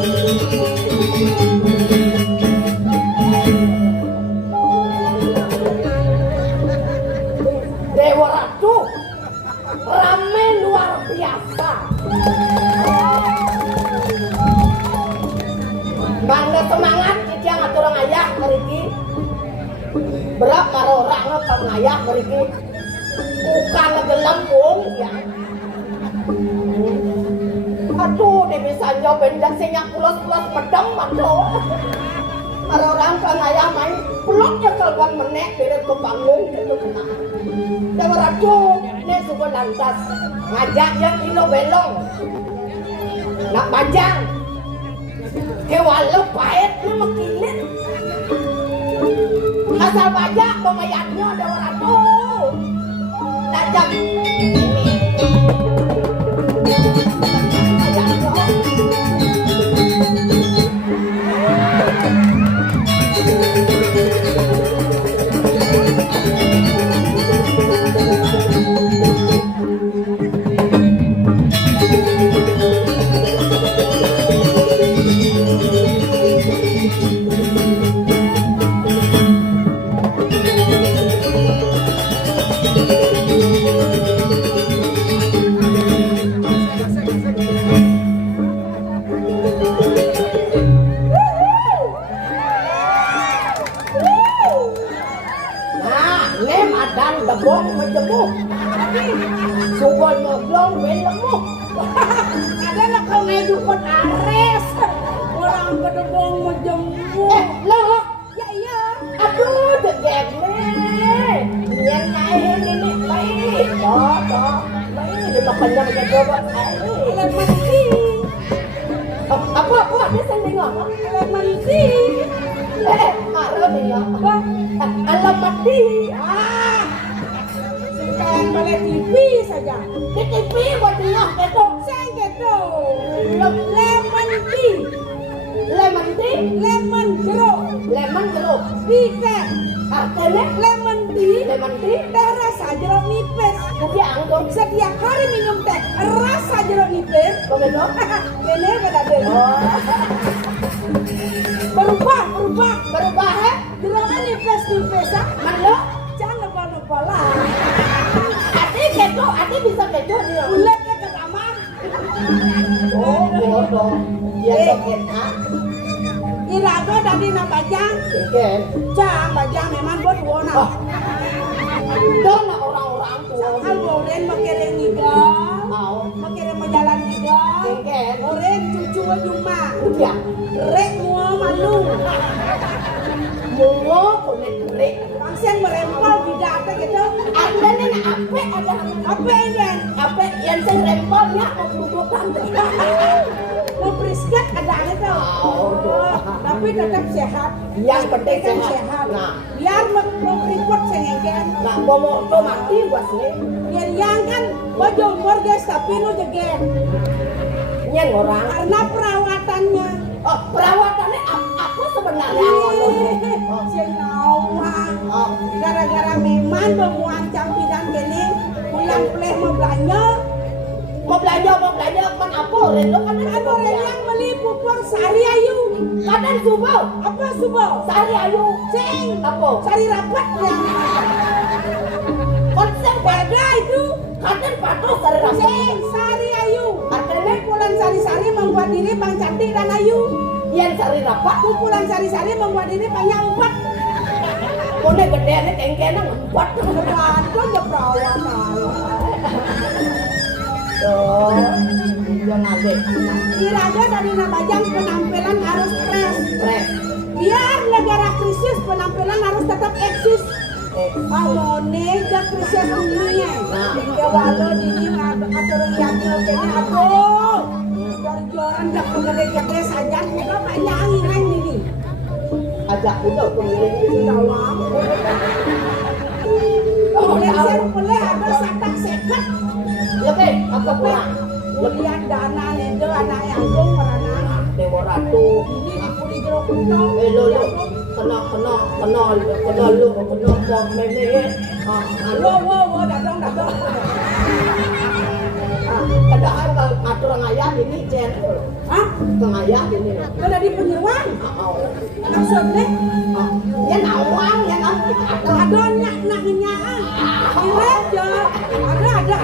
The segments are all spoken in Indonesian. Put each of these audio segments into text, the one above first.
Dewa Ratu rame luar biasa. Bangga semangat dia ngatur ayah meriki. Berak karo orang ngatur ayah meriki. Bukan gelembung ya. Aduh, dia bisa nyobain dan sinyak pulas-pulas pedang aduh. Karo orang kan ayah main peloknya kalban menek beret ke panggung itu kena. Dewa Ratu ini suka lantas ngajak yang ilo belong. Nak panjang. Kewalau pahit lu makilin. Asal bajak pemayatnya Dewa Ratu. Tajam. Debong menjemuk, subol nyoblong ben lemuk. Ada nak kau ngedukun ares, orang ke debong menjemuk. Loh, ya iya. Aduh, degek nih. Yang naik ini baik, toh, baik. Dimakannya macam coba. Alat mati. Apa? Dia sendiri ngomong. Alat mati. Halo nih apa? Alat mati. Yang pada TV saja. Di TV buat dia gitu. Saya gitu. Lemon tea. Lemon tea. Lemon jeruk. Lemon jeruk. Nipis. Artinya lemon tea. Lemon tea. Teh rasa jeruk nipis. Jadi anggap setiap hari minum teh rasa jeruk nipis. Begitu? Ini beda-beda. Berubah ya? Jeruknya nipis ah. Mana? Jangan lupa lah. Ati bisa kejo dia. Uletnya ke kamar. Oh, bodoh. Dia kena. Irago tadi nak bajang. Ken. Cang bajang memang buat wona. Dona orang-orang tua. Al boren makiring ngigal. Makiring majalan ngigal. Ken. Oren cucu cuma. Ya. Rek mua malu. Mua kulit rek. Langsung merempal tidak ada gitu. Ada nih apa yang saya rempalnya mau bubukan. Mau brisket ada itu. Tapi tetap sehat. Yang penting sehat. Nah, biar mau report sengengken. Nah, mau mati gua sih. Biar yang kan baju umur guys tapi lu jegen. Nyen orang. Karena perawatannya. Oh, perawatannya apa sebenarnya? Gara-gara memang memuancam bidang gini pulang pleh mau belanja kan apa lo kan ada yang beli pupur sari ayu kadang subuh apa subuh sari ayu sing apa sari rapat yang konsep beda itu kadang patuh sari rapat sing sari ayu artinya pulang sari-sari membuat diri bang cantik dan ayu yang sari rapat pukulan sari-sari membuat diri banyak empat. Kone gede nih kengkena ngempet kok nyebrawan tuh dia nade Iraga dari Nabajang penampilan harus fresh biar negara krisis penampilan harus tetap eksis awone jak krisis dunia ya walau ini atur lihatnya kene aku jor-joran jak gede-gede saja kita banyak angin ini ajak udah pemilik sudah lama. Boleh ada satak sekat. Lebih apa kurang? Lebihan dana itu anak yang dong karena Dewa Ratu. Ini aku di jeruk kuno. Lo kena lu pom meme. Wo datang. Padahal kalau atur ngayah ini jen. Hah? Ngayah ini. Kada di penyewang. Maksudnya? Ya nawang, ya nawang. Ada nak nyaang. Kira aja.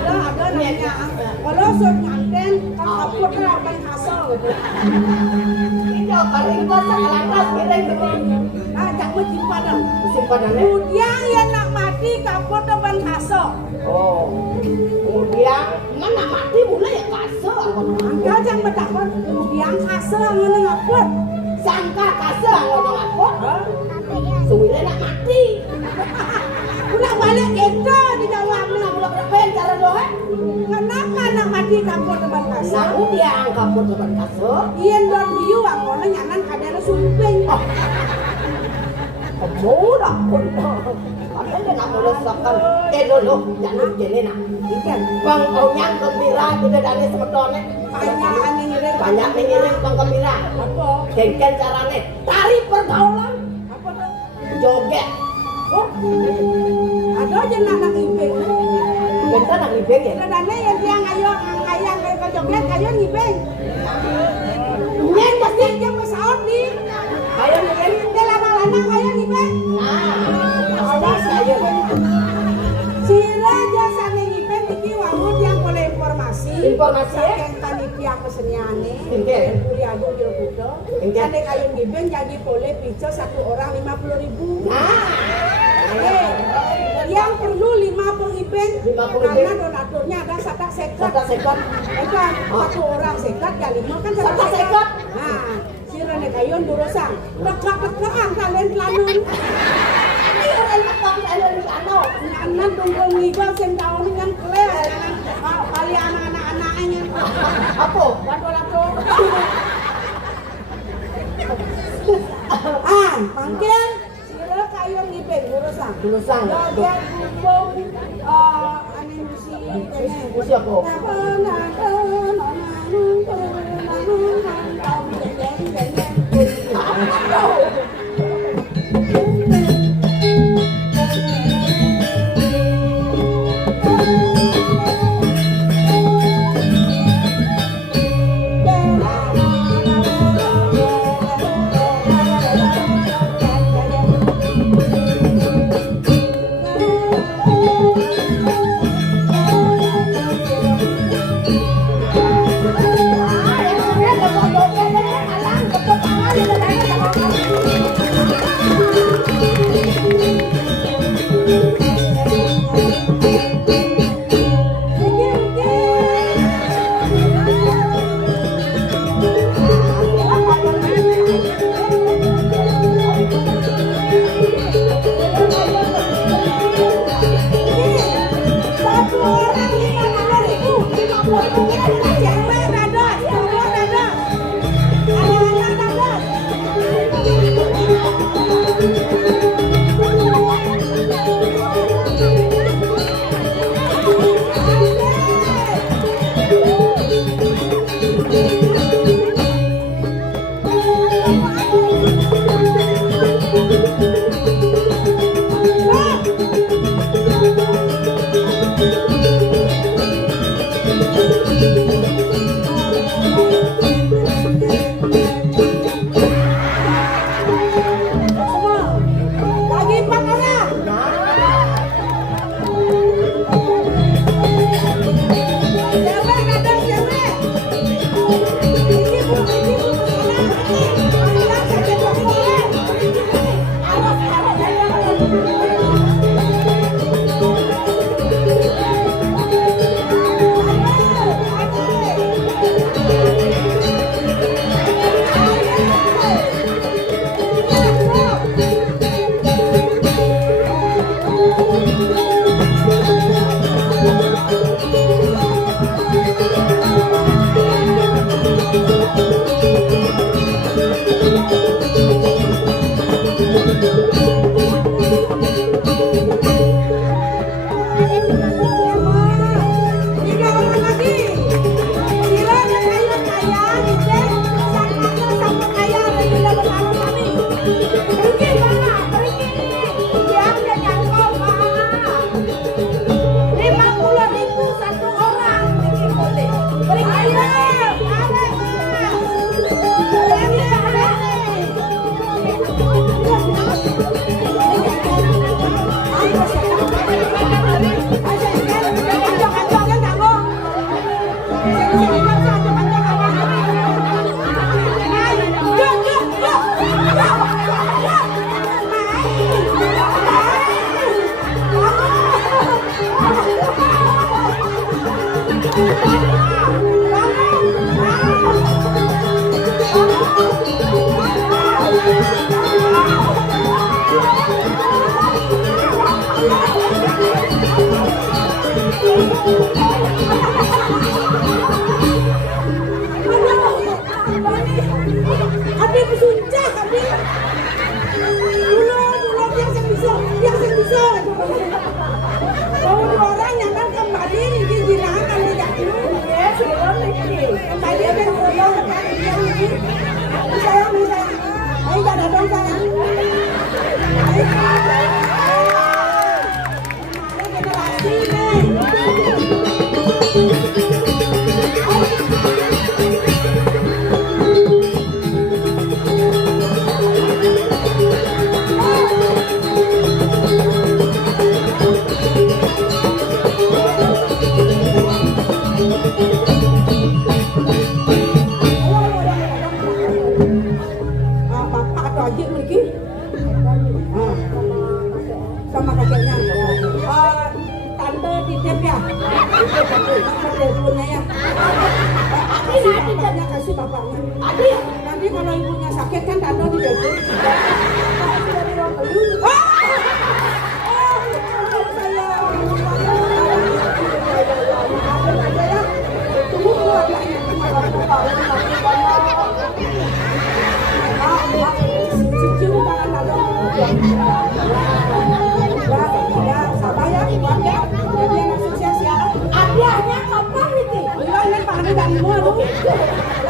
Ada nyaang. Kalau sok nganten kan kaput kan hasil. Ini paling bahasa alat miring begini. Jangan simpanan. Simpanan. Kemudian yang nak mati kaput ban hasil. Oh. Kemudian mana mati mulai ya kaso. Angka jangan berdapat. Kemudian hasil mana ngaput. Sangka kaso ngomong ngaput. Suwile nak mati. Udah balik itu dijawabnya. Mulai berpen cara doa. Kenapa nak mati kaput ban hasil? Nah, dia kaput ban kaso. Iyan don biu angkona nyanan kadang sumping. Murah pun. Katanya nak melesakan. Dulu jangan gini nak. Ikan. Bang Onyang gembira tidak dari semetone. Banyak mengirim bang gembira. Apa? Kengken carane tari pergaulan. Apa tuh? Joget. Oh, ada aja anak ibing. Bentar nak ribeng ya. Kadang-kadang yang dia ngayang ke joget kayu ngibing. Nyen pasti Dia pesawat di. kayu nyen. Dia lana-lana kayu ngibing. Nah, pasti kayu. Sila jasa ngibing iki wawut yang boleh informasi. Informasi ya? Saking panitia keseniane. Oke. Kuliah dulu di Kudo. Oke. Kan kayu ngibing jadi boleh pico satu orang 50.000. Nah, Yang perlu 5 pengibing 5 karena pengibing. donaturnya ada satak sekat. Satak sekat. Kan satu orang sekat ya 5 kan Satak sekat. Nah, si Rene Kayon durosang. Tekak-tekakan kalian telanun. ini orang makan orang di ano. Anak tunggu ngibang sen tahun yang kelel. Kali anak-anaknya. Apa? Lato-lato. Panggil Sila Kayon ngibing durosang. Durosang. Joget kumpul ane musik. Musik apa? suncah kami. Dulu yang bisa. Kau orang yang kan kembali di jirangan di kaki. Ya, sudah lagi. Kembali kan orang ini. Sayang. Ayo jangan dong sayang. Ayo. Generasi nih. Sama kakeknya tante titip ya teleponnya ya nanti bapaknya kasih bapaknya nanti kalau ibunya sakit kan tante ditelepon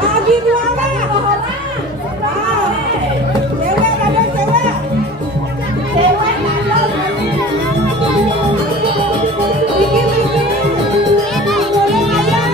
lagi dua orang cewek ada cewek boleh ayah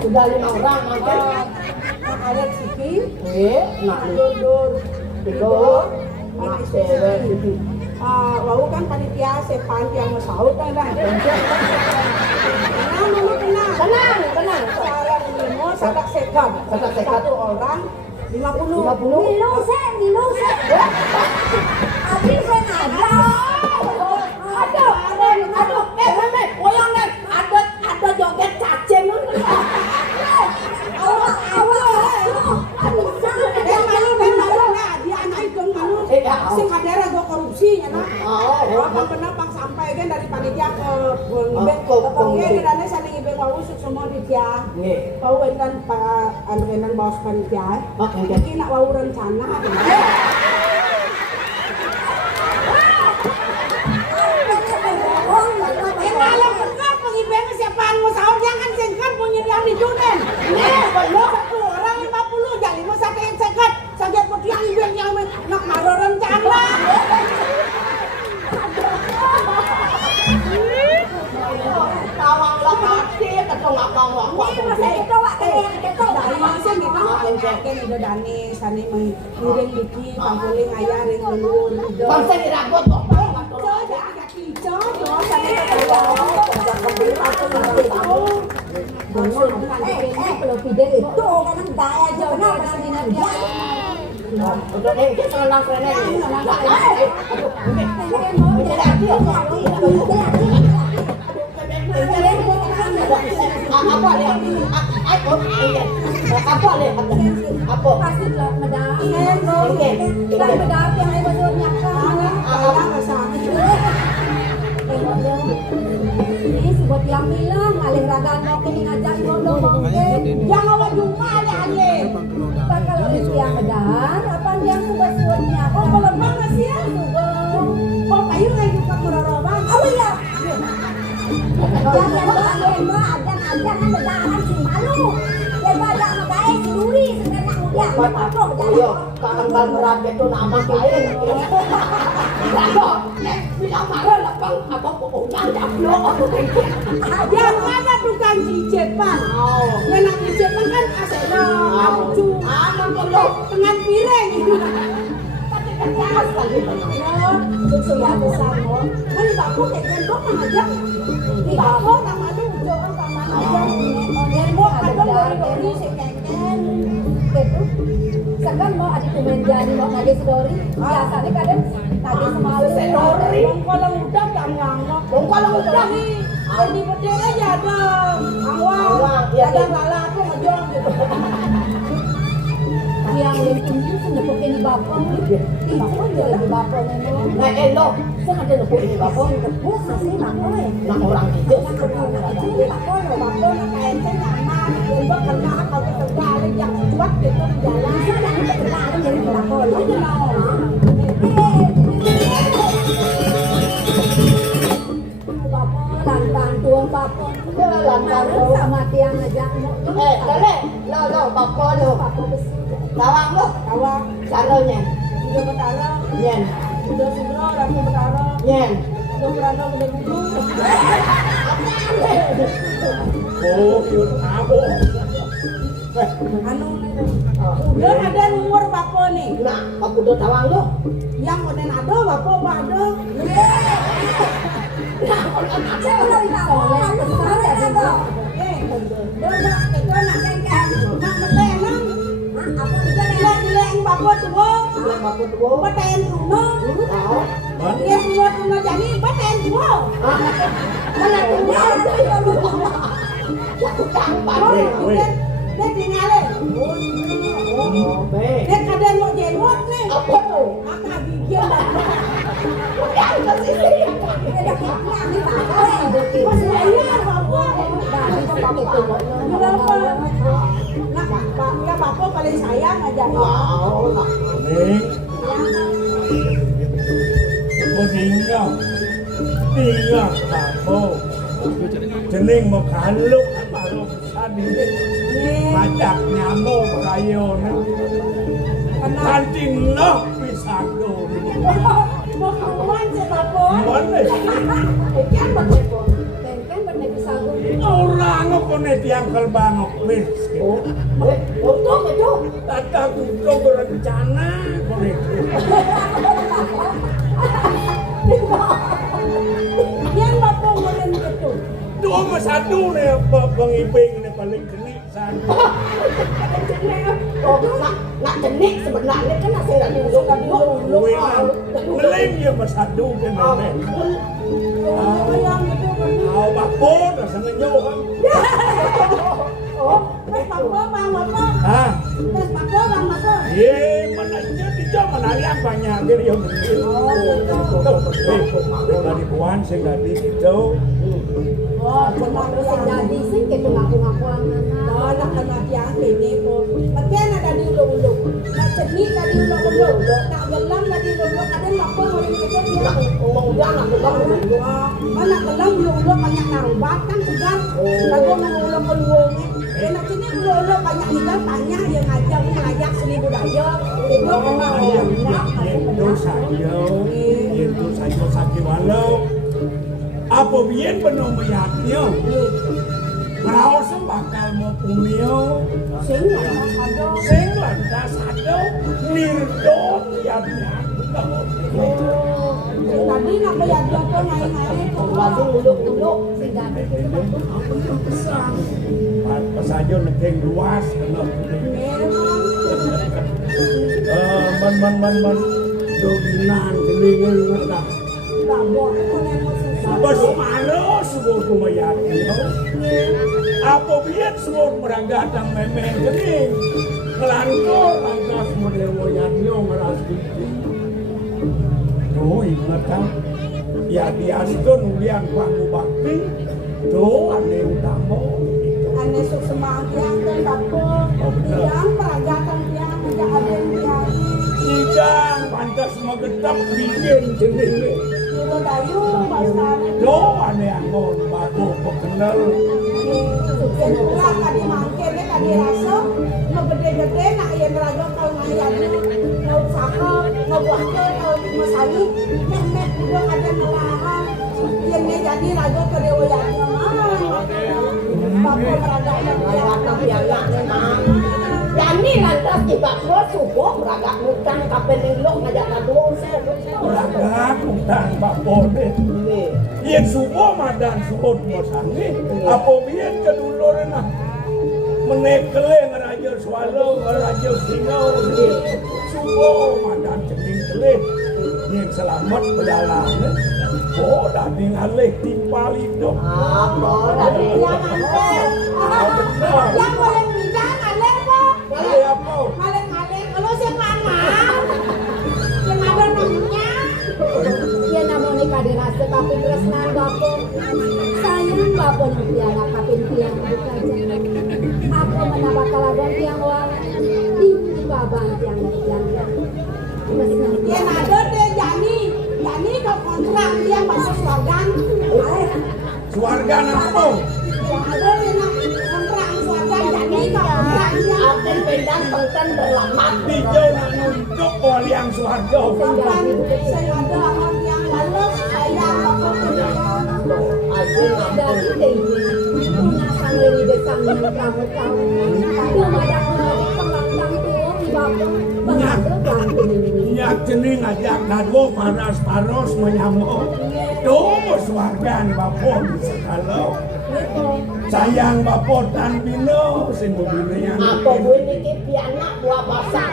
Sudah 5 orang makan. Ada Siki, Nak Dur, nak cewek itu. Wau kan panitia sepan yang mesau kan dah. Tenang. Salah limo sadak sekat. Satu orang 50. Minum se. Habis saya ada. Aduh, Meme, goyang deh. Ada joget cacing. Sing kadera go korupsi nya nah. Apa pernah pak sampai kan dari panitia ke pengibeng dan saling ibeng wau semua dia. Nggih. Wau kan pak anrenan bos panitia. Iki nak wau rencana. Kalau benar pengibeng siapaan mau sahur jangan singkat punya yang di Junen. Benar satu orang 50 jadi mau satu yang singkat. Saja pun yang ibeng yang nak marah rencana. Tawanglah hati ketolak tawang. Ini masih ketawak Dari masa kita kan udah Dani sani mengiring diki pangkuling ayah ring lulur. Bangsa dirabot kok. kalau video itu kan daya jona kasih dia. Udah kita senang keren ini. Apa lihat? Apa lihat? Apa? Pasti lah medali. Oke. Medali yang ibu nyakkan. dagan mau kini ngajak ngono mongke. Jangan awak jumpa ada ane. Bakal yang kedahan apa yang sudah-sudahnya. Oh kalau mana sih ya? Oh kayu nggak juga merorobang. Oh iya. Jangan mbak, ajan kan bedahan si malu. Daripada sama baik si Duri sebenarnya udah. Iya, kakak merakyat itu nama kain. Lalu, bilang marah lapang apa pokoknya jablo. Yang mana tukang cijet pan? Menang cijet pan kan asal lucu. Aman dulu. Dengan piring. Keras kali Ya, susu yang besar kok. Kan baku kayak gendong aja. Di baku nama itu jangan sama aja. Gendong ada dari si keken. Gitu. Sekarang mau adik kumen jadi mau nagih sedori. Biasanya kadang nagih semalu Sedori. Kalau udah jangan ngomong. Kalau udah nih, di berdiri aja ada awang, Awang, iya, ada iya. lala aku ngejong gitu. yang ini senepukin di bapong. Di bapong juga di bapong memang. Nah, elok. Saya ada lupa ini bapak. Tepuk kasih bapong ya. Nah, orang gitu. Bapong kayak nama, gendong karena kalau tergali yang kuat gitu di jalan. Bisa jangan terlalu jadi bapong. Itu noh. Lantang tuang bapong. Lantang tuang. Sama tiang ngajak mau. Lele, lo, bapak lo. Bapong besi. Lawang lo. Awang, Caranya. udah betara, Nyen. udah sugro, rasa betara, Nyen. udah berada udah gugur. Oh, yun ako. Anu udah ada nomor bapak nih. Nah, aku udah tawang lo. Yang udah ada bapak ada. Saya udah tahu. Besar ya besar. Udah itu anak kengkeng. Nak metenang. Apa juga Dileng bapak tuh. Aku tuh. Peten rumah. Tahu. Dia buat rumah jadi peten tuh. Mana tuh? Aku tampan deh. Dia tinggalin. Oh, baik. Dia kadang mau jenggot nih. Apa tuh? Kakak gigi. Udah ke sini. ada kikian di bapong. Pas bayar bapak. Dari bapak itu. Kenapa? Nah, bapak paling sayang aja. Oh, lah. Ning, tinggal ako. Jening mo kalok at parang sabi majak nyamuk kayo na kanting no pisado. Mau keluar sih bapak. Mana? Ikan betul. Kengkeng bener bisa gue. Orang ako na tiyang kalbangok wis. Betul. Tatag ito berencana ko nito. Yan bapak ngomong gitu. Doon masado na yung pangibing na paling kenisan. Oh, nak jenik sebenarnya kan nasi nggak dulu. Ngeling yung masado ka na. Yang gitu kan. Aw, bakbo na sa nanyo. Oh, tes bapak bang bapak. Ha? Tes bapak bang bapak. Mananya di jam manalian banyak dari yung dari buwan sing dadi gitu. Oh, cuma Terus jadi sih gitu ngaku-ngakuan Oh, anak-anak yang ini kok. Tapi ada di ulu-ulu. Nak cenik tadi ulu-ulu. Nak gelam tadi ulu-ulu. Ada lapor orang kita dia. Udah nak gelam dulu. Nak gelam ulu-ulu banyak narubat kan segar. Kalau ulu-ulu peluang. Nak cenik ulu-ulu banyak hitam tanya yang ngajak seni budaya. Itu memang Yendo sayo sakit walau. Apa biyen penuh mayatnya? Meraos bakal mau pumio. Sing lantas ado nirdon yadnya. Tadi nak bayar dia tuh main-main. Lagi dulu. Pas aja nekeng luas kena. Man dominan kelingan mata. Bas malos semua kumayatnya. Apa biar semua meragatang memen kening. Kelangkor langkah semua demoyatnya meras gitu. Oh ingat kan? Ya biasa nulian panggu bakti. Tuh ane utama. Ane suk semanggiang dan bapak yang peragatan yang ajak aden yang Ijang pantas magetap bikin jenenge. Dulu dayung pasar Tuh ane angon baku pekenal. dan pulang kadi mangkir ya kadi rasa mau gede-gede nak yang raga kau ngayaknya kau cakep kau buahnya kau masali meh udah ada melahan yang jadi raga ke dewa yang bapak raga yang Yani lantas tiba gua subuh beragak ngutang kapan elok ngajak lagu Raga utang bapode. Yen subuh madan suhut mosangi. Apa biyen kedulur na. Menekele ngeraja swalo ngeraja singo. Subuh madan ceking kelih. Yen selamat perjalanan. Oh dading alih timpal hidup. apa dari yang aneh yang boleh pindah aneh po Alih apa? maleng-maleng kalau si mama yang ada namanya Ya namanya kade rasa kapin tresnan bapak. Sayang bapak yang tiara kapin tiang buka jangan. Aku menambah kalaban tiang wala. Di babang tiang berjanda. yang ada deh Jani kau kontrak dia masuk swargan Suarga apa? yang ada dia nak kontrak swargan Jani kau kontrak dia Aten pendan pengten berlamat Dijau nak nunjuk waliang suarga. Bahkan saya ada orang yang lalu saya bapak dia Dari tinggi. Punasan dari besang yang kamu tahu. Yang ada kembali pengangkang tuh di bapak. Pengatur gantung ini. Nyak jening ngajak nado paras-paros menyamuk. Tuh suargan bapot sekalau. Sayang bapot tan bino sing mobilnya. apa gue niki pianak buah basah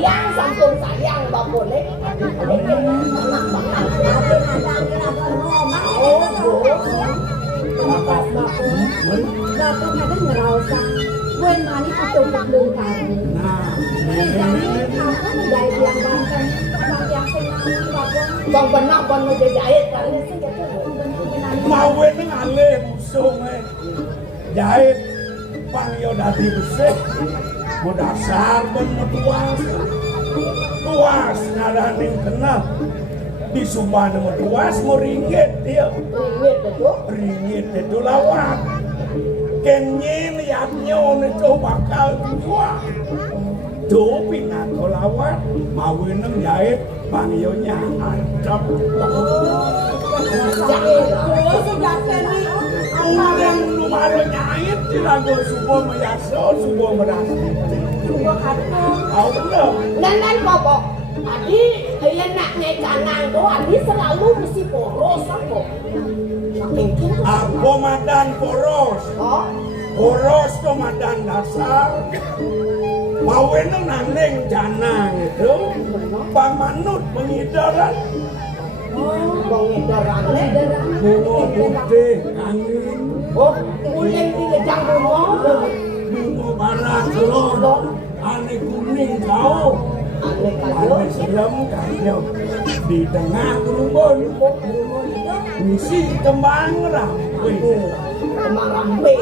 yang sampun sayang bapole anak banget Oh, Bapak bapak, bapak kadang ngerasa, gue mani ketumpuk lungkari. Nah, Jadi aku menjahit yang banten, bang yang senang bapak. bang benak bang ngejahit kali mau neng alih busung jahit pang yo dadi besek. Mau dasar ben tuas. Tuas ngadaning kena. Di sumpah nama tuas mau ringgit dia. Ringgit itu lawat. Kenyin liatnya itu bakal tua. Tuh pingat ko lawat. Mau neng jahit pangyonya adap. Terus sudah tadi Orang lumaro nyait dilago subuh meyaso subuh merasi. Kau bener. Nenek pokok tadi yang nak canang tuh adi selalu mesti poros apa makin Aku madan poros. oh Poros to madan dasar. Mau nang janang itu pamanut pengidaran. pengedarannya Bungo gede angin. oh kuning di lejang rumah Bungo merah telur. Ane kuning kau. aneh kayu Ane serem kayu. Di tengah kerumun. Misi kembang rampe. kemang rampe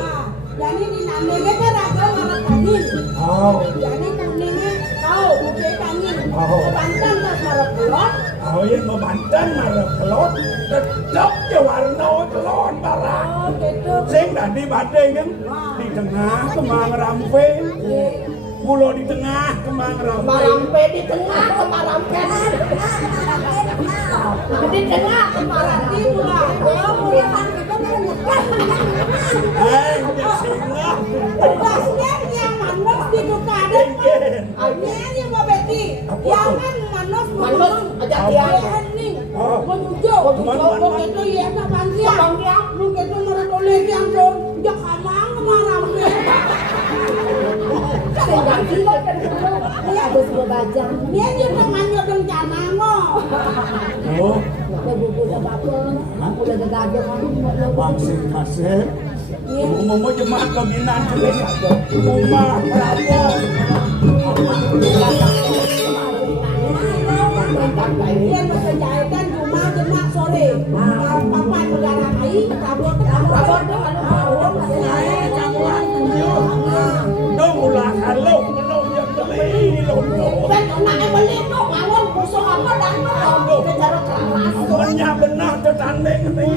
jadi di namanya kan raga marah kanin Oh. jadi kuningnya kau udah kanin Oh. bantan mas marah pelot Oh yang membantan marah kelot. Tetap ya warna kelot barang. oh gitu Sing tadi badai kan di tengah kembang rampe. Pulau di tengah kembang rampe. kemang rampe di tengah kemang rampe di tengah kemang rampe di pulang oh pulang Dia singa. tugasnya yang manos di dukaden Dengken. yang mau beti jangan manos manut ajak dia hening Oh. menuju kok itu ya tak panjang Abang dia lu gitu mereka oleh yang dong jak kamang marah Sedang kita kan dulu, ini ada sebuah bajang. dia juga manyo dong jangan Oh, Udah bubur udah bapak, udah gagah kamu mau bangsin kasih. Mau jemaat kebinan jenis. Rumah Prabu. dia bisa jahitan rumah jenak sore papan negara kai kabur Naik kamuan yo. Dong ulah kalau belum yang beli lontong. Punya benar tetanding nih.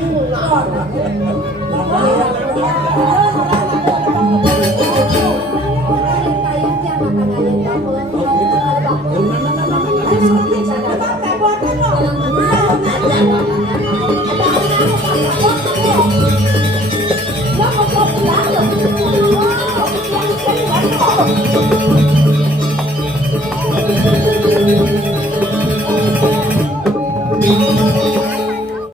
Thank you.